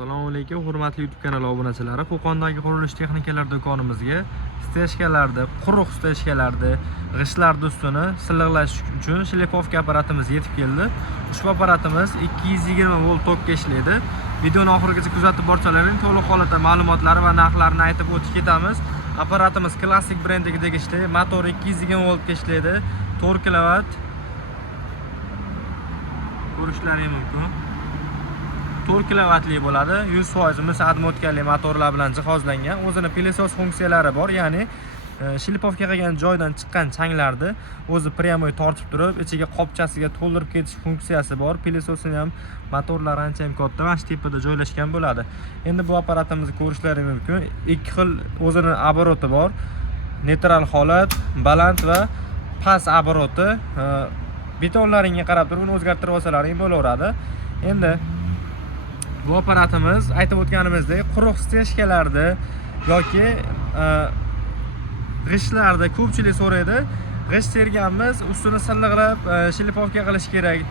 Assalomu alaykum, hurmatli YouTube kanali obunachilari. Qo'qondagi qurilish texnikalar do'konimizga stechkalarda, quruq stechkalarda, g'ishtlar ustini silliqlash uchun shlipovka apparatimiz yetib keldi. Ushbu apparatimiz 220 volt tokka ishlaydi. Videoni oxirigacha kuzatib borsalaring, to'liq holatda ma'lumotlari va narxlarini aytib o'tib ketamiz. Apparatimiz klassik brendiga tegishli, motor 220 voltga ishlaydi, 4 kW. Ko'rishlaringiz mumkin. 4 kW bo'ladi, 100% misad motkali motorlar bilan jihozlangan. O'zini pilisos funksiyalari bor, ya'ni shlipovka qilgan joydan chiqqan changlarni o'zi pryamoy tortib turib, ichiga qopchasiga to'ldirib ketish funksiyasi bor. Pilososini ham motorlar ancha ham katta, mana shu tepada joylashgan bo'ladi. Endi bu apparatimizni ko'rishlaringiz mumkin. Ikki xil o'zini obroti bor. Neytral holat, baland va past obroti. Betonlaringga qarab turib uni o'zgartirib olsalaring bo'laveradi. Endi bu apparatimiz aytib o'tganimizdek quruq stechkalarda yoki g'ishtlarda ko'pchilik so'raydi. G'isht terganmiz, ustini silliqlab shlipovka qilish kerak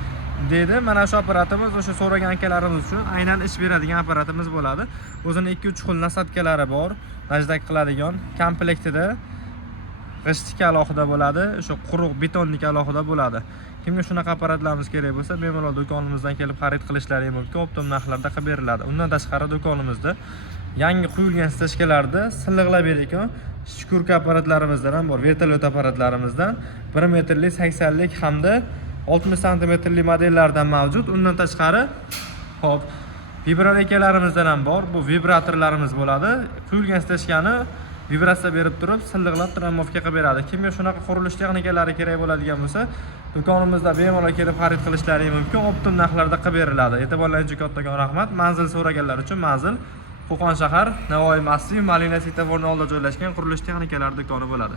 dedi. Mana shu apparatimiz o'sha so'ragan akalarimiz uchun aynan ish beradigan apparatimiz bo'ladi. O'zini 2-3 xil nasatkalari bor. Najdak qiladigan komplektida g'ishtga alohida bo'ladi, o'sha quruq betonniki alohida bo'ladi. Kimga shunaqa apparatlarimiz kerak bo'lsa, bemalol do'konimizdan kelib xarid qilishlari mumkin. Optim narxlarda qilib beriladi. Undan tashqari do'konimizda yangi quyilgan stechkalarda silliqlab beradigan shukurka apparatlarimizdan ham bor. Vertolyot apparatlarimizdan 1 metrlik, 80 lik hamda 60 santimetrlik modellardan mavjud. Undan tashqari hop vibratorlarimizdan ham bor. Bu vibratorlarimiz bo'ladi. Quyilgan stechkani vibratsiya berib turib, silliqlab trammovka qilib beradi. Kimga shunaqa qurilish texnikalari kerak bo'ladigan bo'lsa, do'konimizda bemalol kelib xarid qilishlari mumkin. Optim narxlarda qilib beriladi. E'tiborlaringiz uchun kattakon rahmat. Manzil so'raganlar uchun manzil Qo'qon shahar, Navoiy massiv, Malina svetoforni oldida joylashgan qurilish texnikalari do'koni bo'ladi.